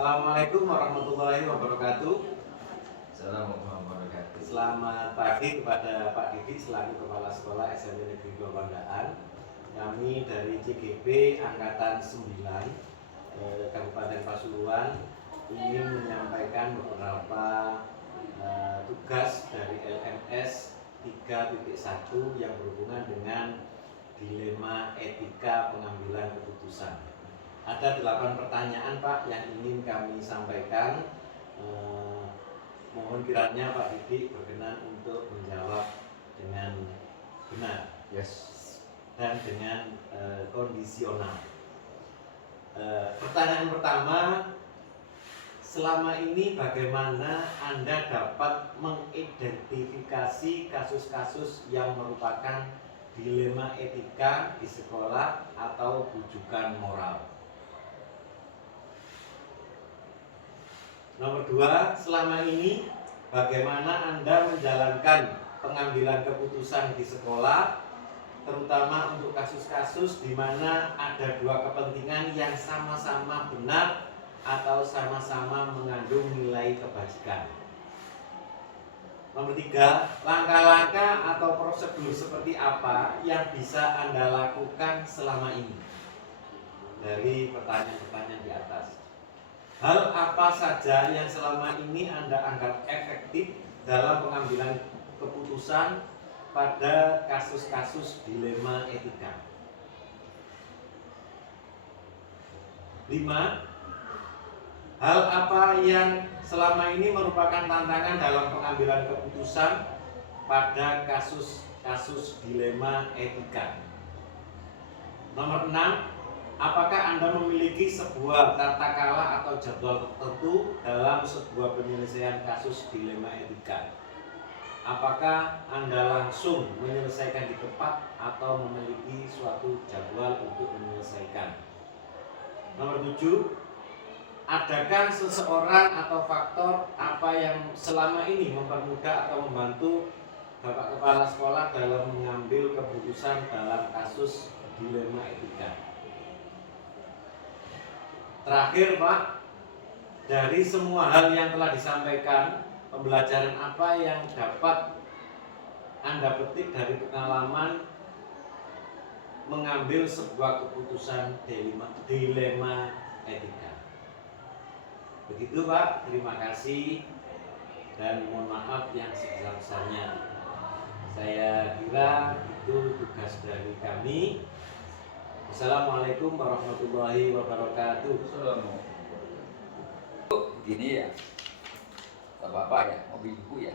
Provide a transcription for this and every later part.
Assalamualaikum warahmatullahi wabarakatuh. Assalamualaikum warahmatullahi wabarakatuh. Selamat pagi kepada Pak Didi selaku Kepala Sekolah SMP Negeri 2 Pandaan. Kami dari CGP Angkatan 9 Kabupaten Pasuruan ingin menyampaikan beberapa tugas dari LMS 3.1 yang berhubungan dengan dilema etika pengambilan keputusan. Ada 8 pertanyaan Pak yang ingin kami sampaikan. Mohon kiranya Pak Didi berkenan untuk menjawab dengan benar, dan dengan kondisional. Pertanyaan pertama, selama ini bagaimana Anda dapat mengidentifikasi kasus-kasus yang merupakan dilema etika di sekolah atau bujukan moral? Nomor 2, selama ini bagaimana Anda menjalankan pengambilan keputusan di sekolah, terutama untuk kasus-kasus di mana ada dua kepentingan yang sama-sama benar atau sama-sama mengandung nilai kebajikan. Nomor 3, langkah-langkah atau prosedur seperti apa yang bisa Anda lakukan selama ini? Dari pertanyaan-pertanyaan di atas, hal apa saja yang selama ini Anda anggap efektif dalam pengambilan keputusan pada kasus-kasus dilema etika? 5, hal apa yang selama ini merupakan tantangan dalam pengambilan keputusan pada kasus-kasus dilema etika? Nomor 6, apakah Anda memiliki sebuah tata cara atau jadwal tertentu dalam sebuah penyelesaian kasus dilema etika? Apakah Anda langsung menyelesaikan di tempat atau memiliki suatu jadwal untuk menyelesaikan? Nomor 7, adakah seseorang atau faktor apa yang selama ini mempermudah atau membantu Bapak Kepala Sekolah dalam mengambil keputusan dalam kasus dilema etika? Terakhir Pak, dari semua hal yang telah disampaikan, pembelajaran apa yang dapat Anda petik dari pengalaman mengambil sebuah keputusan dilema etika? Begitu Pak, terima kasih dan mohon maaf yang sebesar-besarnya. Saya kira itu tugas dari kami. Assalamualaikum warahmatullahi wabarakatuh. Gini ya, Bapak ya, mobil ibu ya.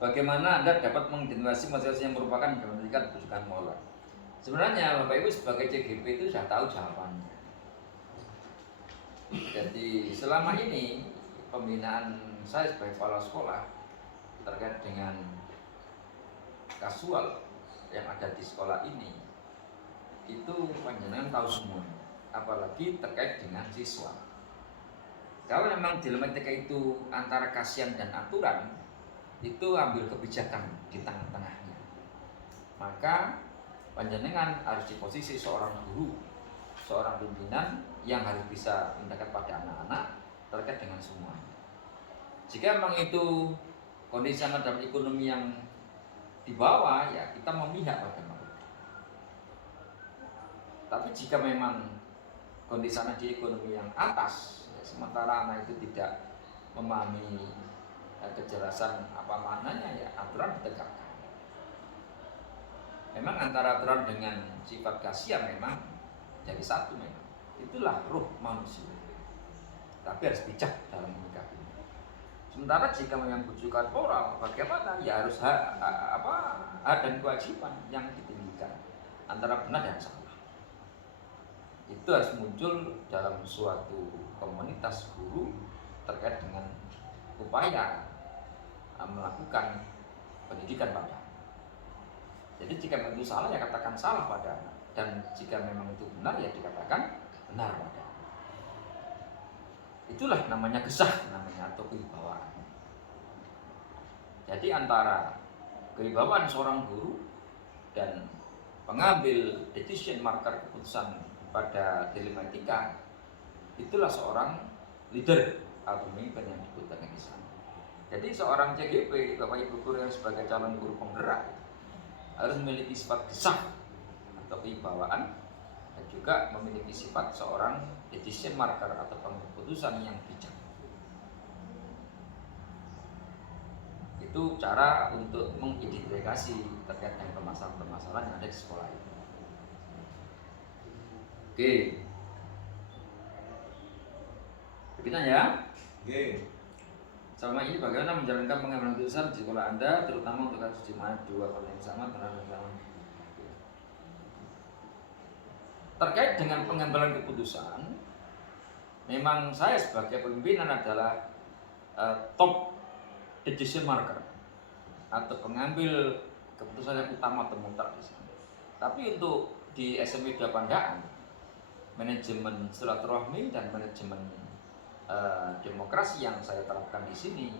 Bagaimana Anda dapat mengidentifikasi masing-masing yang merupakan kepentingan bujukan moral? Sebenarnya Bapak Ibu sebagai CGP itu sudah tahu jawabannya. Jadi selama ini pembinaan saya sebagai kepala sekolah terkait dengan kasual yang ada di sekolah ini itu panjenengan tahu semua, apalagi terkait dengan siswa. Kalau memang dilema etika itu antara kasihan dan aturan, itu ambil kebijakan di tengah-tengahnya. Maka panjenengan harus di posisi seorang guru, seorang pimpinan yang harus bisa mendekat pada anak-anak terkait dengan semuanya. Jika memang itu kondisi dalam ekonomi yang di bawah, ya kita memihak pada mereka. Tapi jika memang kondisi di ekonomi yang atas, ya, sementara anak itu tidak memahami kejelasan apa maknanya, ya aturan ditegakkan. Memang antara aturan dengan sifat kasihan memang jadi satu memang. Itulah ruh manusia. Tapi harus bijak dalam menyikapinya. Sementara jika memang bujukan moral, bagaimana? Ya harus hak dan kewajiban yang ditinggikan antara benar dan salah. Itu harus muncul dalam suatu komunitas guru terkait dengan upaya melakukan pendidikan pada anak. Jadi jika memang itu salah, ya katakan salah pada anak, dan jika memang itu benar, ya dikatakan benar pada anak. Itulah namanya gesah, namanya atau kewibawaan. Jadi antara kewibawaan seorang guru dan pengambil decision marker keputusan pada dilema etika, itulah seorang leader atau pemimpin yang dibutuhkan di sana. Jadi seorang CGP, Bapak Ibu guru yang sebagai calon guru penggerak harus memiliki sifat gesah atau kewibawaan dan juga memiliki sifat seorang decision marker atau pengambil keputusan yang bijak. Itu cara untuk mengidentifikasi terkait dengan permasalahan-permasalahan yang ada di sekolah ini. Oke, berikutnya ya. Oke. Selama ini bagaimana menjalankan pengambilan keputusan di sekolah Anda, terutama untuk kasus di mana dua orang yang sama terhadap sama. Terkait dengan pengambilan keputusan, memang saya sebagai pimpinan adalah top decision marker atau pengambil keputusan yang utama atau mutlak di sana. Tapi untuk di SMI 2 Pandaan, manajemen silaturahmi dan manajemen demokrasi yang saya terapkan di sini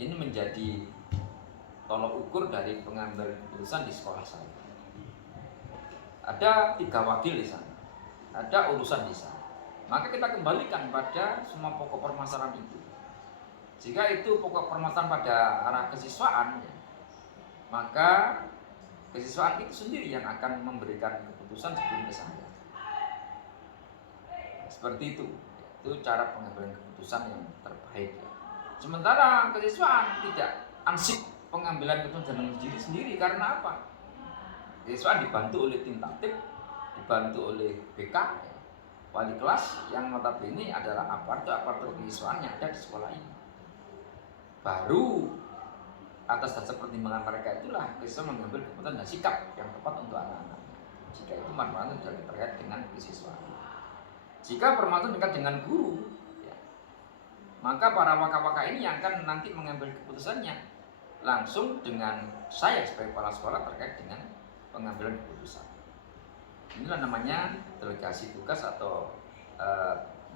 ini menjadi tolok ukur dari pengambilan keputusan di sekolah saya. Ada 3 wakil di sana, ada urusan di sana. Maka kita kembalikan pada semua pokok permasalahan itu. Jika itu pokok permasalahan pada arah kesiswaan, maka kesiswaan itu sendiri yang akan memberikan keputusan sebelum ke saya. Seperti itu cara pengambilan keputusan yang terbaik. Sementara kesiswaan tidak ansik pengambilan keputusan dengan sendiri karena apa? Kesiswaan dibantu oleh tim tatip, dibantu oleh BK, wali kelas yang notabene adalah aparatur kesiswaan yang ada di sekolah ini. Baru atas dasar pertimbangan mereka itulah kesiswaan mengambil keputusan dan sikap yang tepat untuk anak-anak. Jika itu manfaatnya sudah terkait dengan kesiswaan. Jika permasalahan dekat dengan guru, ya, maka para waka-waka ini yang akan nanti mengambil keputusannya langsung dengan saya sebagai kepala sekolah terkait dengan pengambilan keputusan. Inilah namanya delegasi tugas atau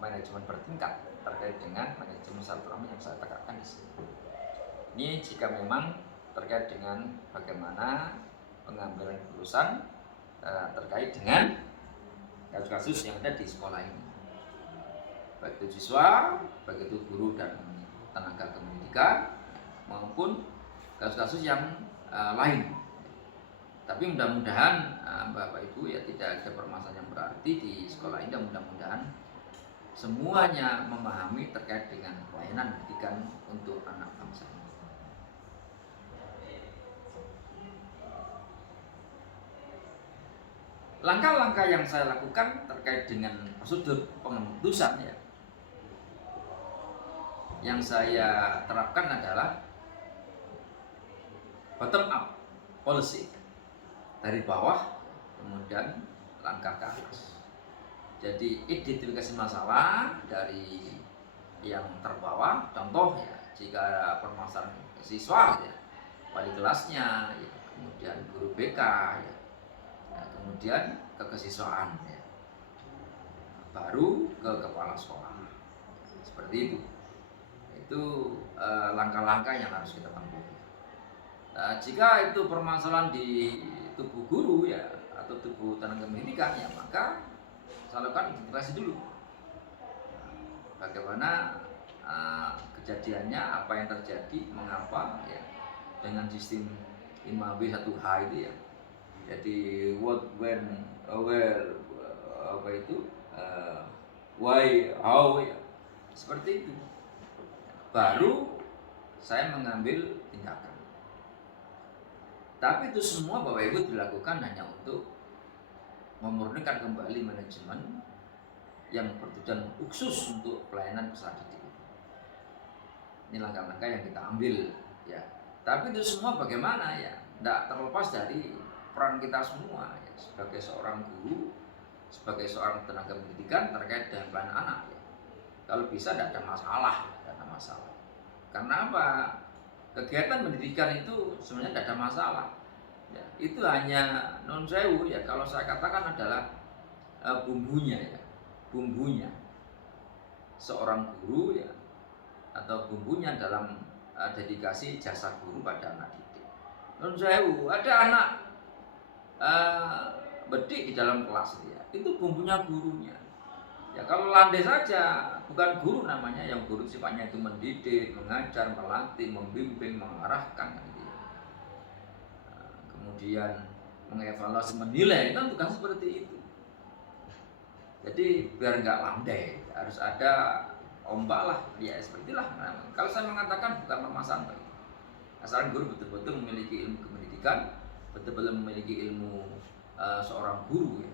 manajemen bertingkat terkait dengan manajemen silaturahmi yang saya tekankan di sini. Ini jika memang terkait dengan bagaimana pengambilan keputusan terkait dengan kasus-kasus yang ada di sekolah ini, baik itu siswa, baik itu guru dan tenaga kependidikan maupun kasus-kasus yang lain. Tapi mudah-mudahan Bapak Ibu ya tidak ada permasalahan yang berarti di sekolah ini. Mudah-mudahan semuanya memahami terkait dengan pelayanan pendidikan untuk anak bangsa ini. Langkah-langkah yang saya lakukan terkait dengan prosedur pengeputusan ya, yang saya terapkan adalah bottom up policy, dari bawah kemudian langkah ke atas. Jadi identifikasi masalah dari yang terbawah, contoh ya, jika ada permasalahan siswa ya, wali kelasnya ya, kemudian guru BK ya, kemudian ke kesiswaan ya, baru ke kepala sekolah. Seperti itu langkah-langkah yang harus kita tempuh. Jika itu permasalahan di tubuh guru ya atau tubuh tenaga pendidikan ya, maka saya lakukan identifikasi dulu. Bagaimana kejadiannya, apa yang terjadi, mengapa ya, dengan sistem 5W 1H itu ya. Jadi what, when, where, apa itu, why, how ya. Seperti itu. Baru saya mengambil tindakan. Tapi itu semua Bapak Ibu dilakukan hanya untuk memurnikan kembali manajemen yang bertujuan khusus untuk pelayanan peserta didik. Ini langkah-langkah yang kita ambil ya. Tapi itu semua bagaimana ya? Tidak terlepas dari peran kita semua ya, sebagai seorang guru, sebagai seorang tenaga pendidikan terkait dengan pelayanan anak ya. Kalau bisa tidak ada masalah, Karena apa? Kegiatan pendidikan itu sebenarnya tidak ada masalah. Ya, itu hanya non sewu ya, kalau saya katakan adalah bumbunya ya, bumbunya seorang guru ya, atau bumbunya dalam dedikasi jasa guru pada anak didik. Non sewu, ada anak eh, bedik di dalam kelas itu bumbunya gurunya. Ya kalau landai saja, bukan guru namanya, yang guru sifatnya itu mendidik, mengajar, melatih, membimbing, mengarahkan gitu ya. Kemudian mengevaluasi, menilai, kan tugas seperti itu. Jadi biar nggak landai, harus ada ombak lah, ya seperti itulah. Nah, kalau saya mengatakan bukan permasalahan, asalkan guru betul-betul memiliki ilmu kependidikan, betul-betul memiliki ilmu seorang guru ya,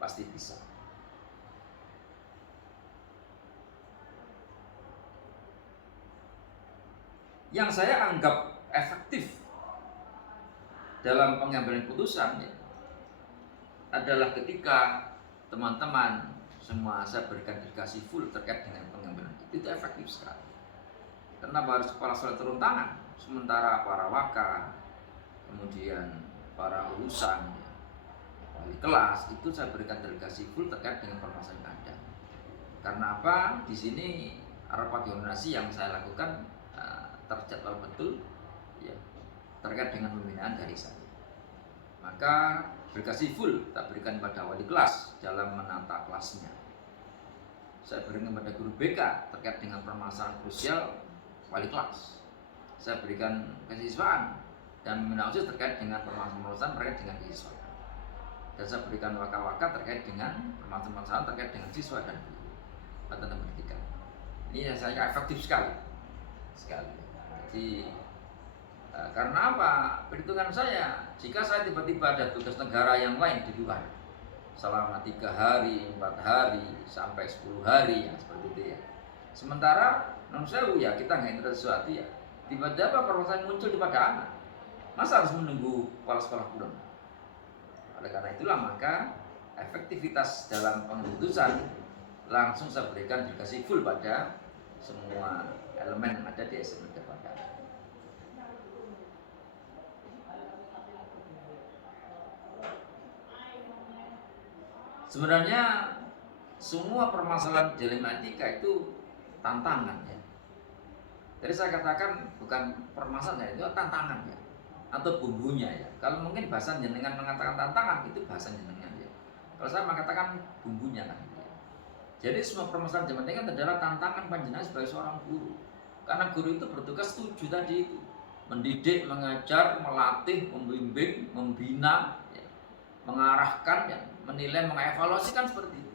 pasti bisa. Yang saya anggap efektif dalam pengambilan putusan ya, adalah ketika teman-teman semua saya berikan dedikasi full terkait dengan pengambilan itu efektif sekali. Kenapa harus kepala sekolah turun tangan, sementara para waka, kemudian para urusan, wali kelas itu saya berikan delegasi full terkait dengan permasalahan yang ada. Karena apa? Di sini rapat koordinasi yang saya lakukan terjadwal betul ya, terkait dengan pembinaan dari saya. Maka delegasi full tak berikan pada wali kelas dalam menata kelasnya. Saya berikan pada guru BK terkait dengan permasalahan krusial wali kelas. Saya berikan kesiswaan dan pembinaan OSIS terkait dengan permasalahan terkait dengan siswa. Dan saya berikan waka-waka terkait dengan permasalahan terkait dengan siswa dan guru atau pendidikan. Ini saya efektif sekali. Jadi karena apa? Perhitungan saya, jika saya tiba-tiba ada tugas negara yang lain di luar selama 3 hari, 4 hari, sampai 10 hari ya, seperti itu ya. Sementara non sewu ya, kita nggak ada sesuatu ya, tiba-tiba permasalahan muncul di pada anak, masa harus menunggu kepala sekolah pulang? Oleh karena itulah maka efektivitas dalam pengutusan langsung saya berikan dikasih full pada semua elemen yang ada di SMK pada. Sebenarnya semua permasalahan dilematika itu tantangan ya. Jadi saya katakan bukan permasalahan, itu tantangan ya, atau bumbunya ya. Kalau mungkin bahasa jenengan mengatakan tantangan, itu bahasa jenengan ya. Kalau saya mengatakan bumbunya kan. Ya. Jadi semua permasalahan dilematika adalah tantangan panjenengan sebagai seorang guru. Karena guru itu bertugas 7 tadi itu, mendidik, mengajar, melatih, membimbing, membina, ya, mengarahkan, ya, menilai, mengevaluasi kan seperti itu.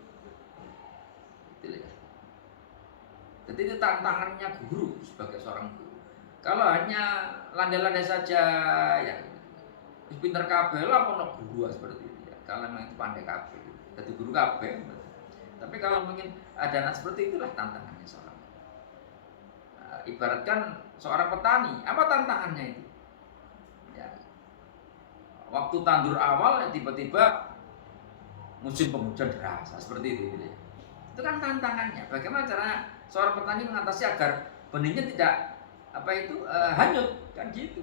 Jadi itu tantangannya guru sebagai seorang guru. Kalau hanya landai-landai saja, ya pinter kabeh lah ono guru seperti itu ya. Kalau memang pandai kabeh, jadi guru kabeh. Tapi kalau mungkin ada anak seperti itulah tantangannya seorang. Nah, ibaratkan seorang petani, apa tantangannya itu? Ya, waktu tandur awal ya tiba-tiba musim penghujan deras, seperti itu gitu ya. Itu kan tantangannya. Bagaimana caranya seorang petani mengatasi agar benihnya tidak hanyut kan gitu.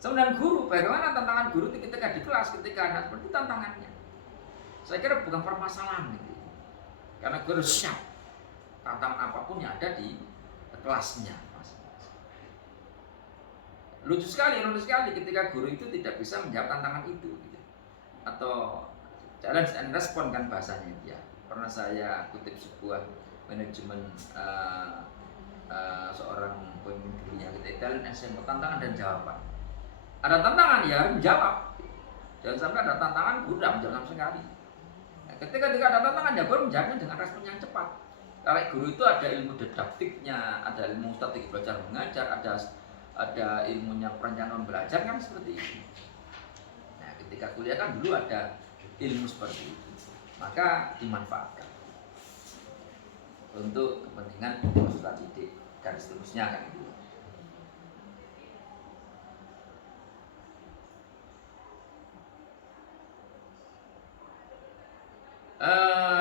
Sebenarnya guru, bagaimana tantangan guru ketika di kelas, ketika anak seperti tantangannya. Saya kira bukan permasalahan gitu. Karena guru siap tantangan apapun yang ada di kelasnya. Lucu sekali ketika guru itu tidak bisa menjawab tantangan itu gitu. Atau challenge and respon kan bahasanya dia. Pernah saya kutip sebuah manajemen seorang pemimpin dunia gitu, talent and tantangan dan jawaban. Ada tantangan ya harus menjawab. Jangan sampai ada tantangan guru tidak menjawab sama sekali. Nah, ketika ada tantangan ya guru menjawabnya dengan respon yang cepat. Karena guru itu ada ilmu didaktiknya, ada ilmu strategi belajar mengajar, ada ilmunya perencanaan belajar kan seperti itu. Nah, ketika kuliah kan dulu ada ilmu seperti itu, maka dimanfaatkan untuk kepentingan peserta didik dan seterusnya kan itu.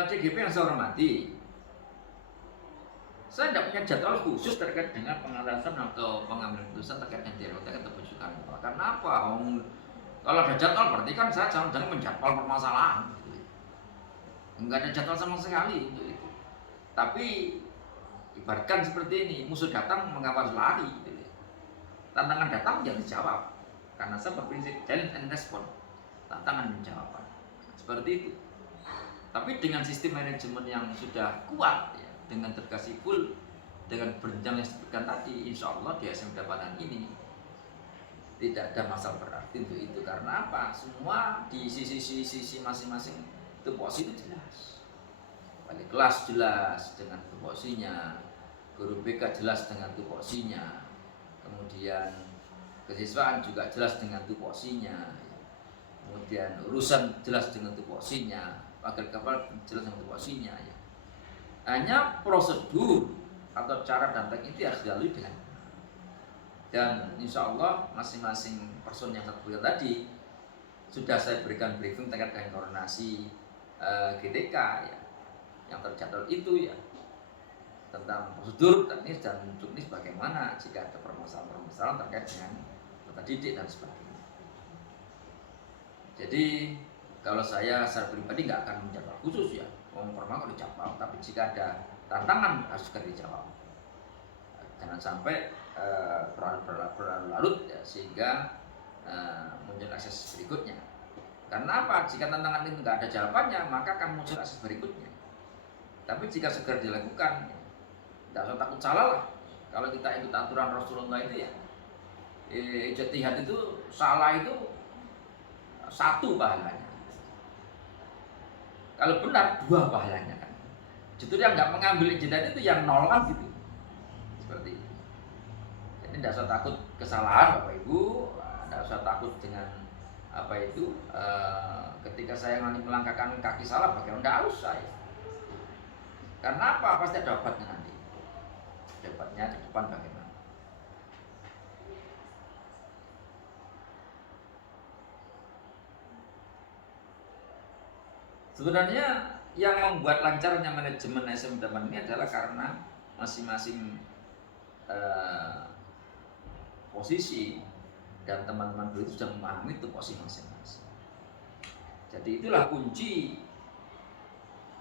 CGP yang saya hormati, saya tidak punya jadwal khusus terkait dengan pengalasan atau pengambilan keputusan terkait dengan dialektika atau penjukan. Karena apa? Kalau ada jadwal berarti kan saya jangan menjadwal permasalahan. Gitu. Enggak ada jadwal sama sekali untuk itu. Tapi ibaratkan seperti ini, musuh datang mengapa harus lari? Gitu. Tantangan datang jangan dijawab. Karena saya berprinsip challenge and respond. tantangan jawaban. Seperti itu. Tapi dengan sistem manajemen yang sudah kuat, ya, dengan terkasih full, dengan berjenjang yang disebutkan tadi, insya Allah di SMK Padang ini tidak ada masalah berarti untuk itu. Karena apa? Semua di sisi masing-masing tupoksi itu jelas. Wali kelas jelas dengan tupoksinya, guru BK jelas dengan tupoksinya, kemudian kesiswaan juga jelas dengan tupoksinya, kemudian urusan jelas dengan tupoksinya, wakil kapal jelas dengan tupoksinya, ya. Hanya prosedur atau cara dan teknik itu harus dilalui dengan, dan insya Allah masing-masing person yang satu tadi sudah saya berikan briefing terkait dengan koordinasi GTK, ya, yang terjadwal itu, ya, tentang prosedur teknis dan teknis bagaimana jika ada permasalahan terkait dengan peserta didik dan sebagainya. Jadi kalau saya secara pribadi nggak akan menjawab khusus, ya, ngomong formal kalau dijawab, tapi jika ada tantangan harus segera dijawab. Jangan sampai berlarut-larut, ya, sehingga muncul akses berikutnya. Karena apa? Jika tantangan itu nggak ada jawabannya, maka akan muncul akses berikutnya. Tapi jika segera dilakukan, tidak usah takut salah lah. Kalau kita ikut aturan Rasulullah itu, ya, ijtihad itu salah itu satu pahalanya. Kalau benar 2 pahalanya kan. Justru yang nggak mengambil ijtihad itu yang nolak gitu. Seperti itu. Jadi tidak usah takut kesalahan Bapak Ibu, tidak usah takut dengan apa itu ketika saya nanti melangkahkan kaki salah bagaimana, tidak usah, ya. Karena apa? Pasti ada obatnya nanti. Obatnya di depan bagaimana. Sebenarnya yang membuat lancarnya manajemen SMK ini adalah karena masing-masing posisi dan teman-teman itu sudah memahami tupoksi masing-masing. Jadi itulah kunci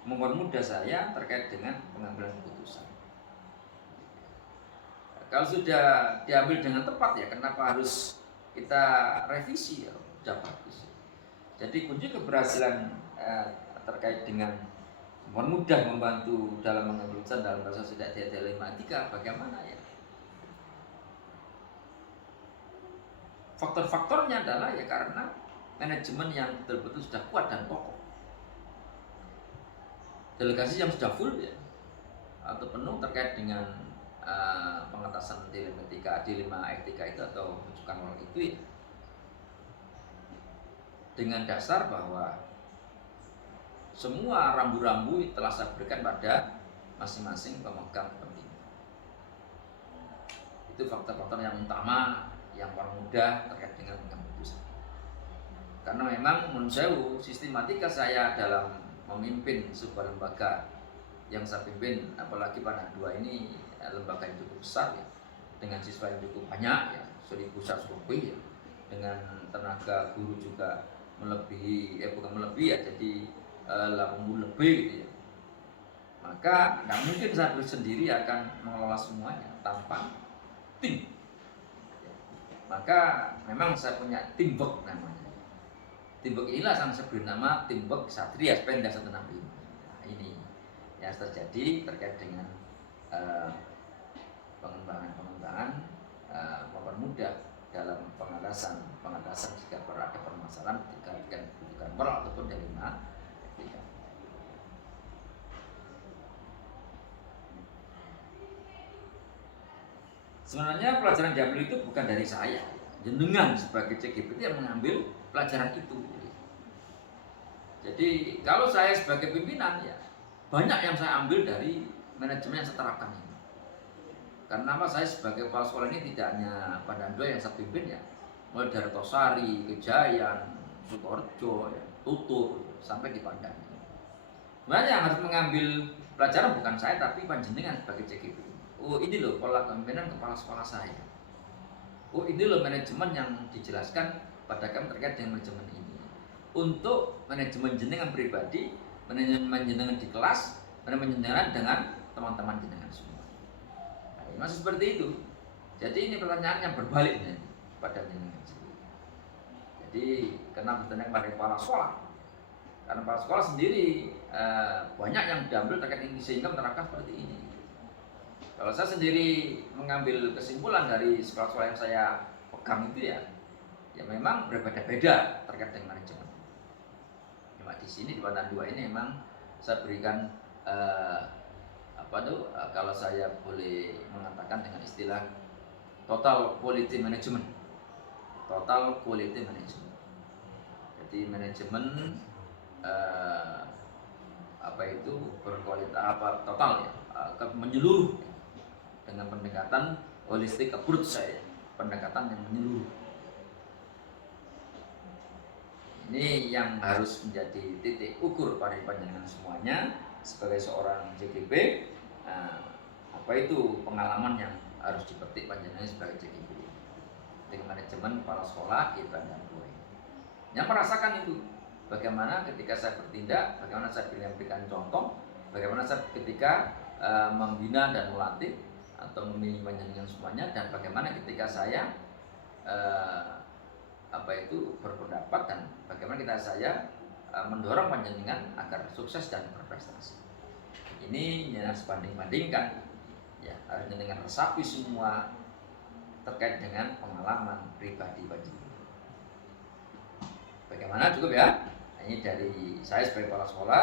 mempermudah saya terkait dengan pengambilan keputusan. Kalau sudah diambil dengan tepat, ya, kenapa harus kita revisi? Ya, sudah bagus. Jadi kunci keberhasilan terkait dengan mempermudah membantu dalam mengambil keputusan dalam kasus tidak dilematika bagaimana, ya. Faktor-faktornya adalah, ya, karena manajemen yang betul-betul sudah kuat dan kokoh. Delegasi yang sudah full, ya, atau penuh terkait dengan pengetasan dilema etika itu atau rujukan moral itu, ya, dengan dasar bahwa semua rambu-rambu telah saya berikan pada masing-masing pemegang kepentingan. Itu faktor-faktor yang utama yang paling mudah terkait dengan keputusan. Karena memang menurut saya sistematika saya dalam memimpin sebuah lembaga yang saya pimpin, apalagi pada 2 ini lembaga yang cukup besar, ya, dengan siswa yang cukup banyak, ya, 1.100 lebih, ya, dengan tenaga guru juga melebihi, bukan melebihi, ya, jadi 80 lebih gitu, ya. Maka tidak mungkin saya sendiri akan mengelola semuanya tanpa tim, ya. Maka memang saya punya teamwork namanya. Teamwork inilah yang saya beri nama teamwork Satria Pemda 165. Nah, ini yang terjadi terkait dengan pengembangan mempermudah dalam pengatasan jika ada permasalahan terkait dengan kebutuhan moral ataupun dilema etika. Sebenarnya pelajaran diambil itu bukan dari saya, jenengan sebagai CGPT yang mengambil pelajaran itu. Jadi kalau saya sebagai pimpinan, ya, banyak yang saya ambil dari manajemen yang saya terapkan ini. Karena apa? Saya sebagai kepala sekolah ini tidak hanya Padang 2 yang saya pimpin, ya, mulai dari Tosari, Kejayan, Sukoharjo, ya, Tutur, sampai di Padang. Sebenarnya yang harus mengambil pelajaran bukan saya, tapi panjenengan sebagai CGP. Oh, ini loh pola kepemimpinan kepala sekolah saya. Oh, ini loh manajemen yang dijelaskan pada kami terkait dengan manajemen ini. Untuk manajemen jenengan pribadi, manajemen jenengan di kelas, manajemen jenengan dengan teman-teman jenengan semua. Nah, masih seperti itu. Jadi ini pertanyaan yang berbalik pada jenengan sendiri. Ya. Jadi karena bertanya kepada kepala sekolah, karena kepala sekolah sendiri banyak yang diambil terkait ini sehingga menerapkan seperti ini. Kalau saya sendiri mengambil kesimpulan dari sekolah-sekolah yang saya pegang itu ya memang berbeda-beda terkait dengan manajemen. Cuma di sini di Pandan 2 ini memang saya berikan kalau saya boleh mengatakan dengan istilah total quality management. Total quality management. Jadi manajemen berkualitas total ya, menyeluruh dengan pendekatan holistic approach saya, pendekatan yang menyeluruh. Ini yang harus menjadi titik ukur pada panjenengan semuanya sebagai seorang JGP. Apa itu pengalaman yang harus dipetik panjenengan sebagai JGP dengan manajemen kepala sekolah di Pandan 2 ini. Yang merasakan itu, bagaimana ketika saya bertindak, bagaimana saya berikan contoh, bagaimana saya ketika membina dan melatih atau membimbing panjenengan semuanya, dan bagaimana ketika saya berpendapat dan bagaimana saya mendorong panjenengan agar sukses dan berprestasi. Ini harus banding-bandingkan, ya harus dengan resapi semua terkait dengan pengalaman pribadi panjenengan. Bagaimana cukup ya? Ini dari saya sebagai kepala sekolah.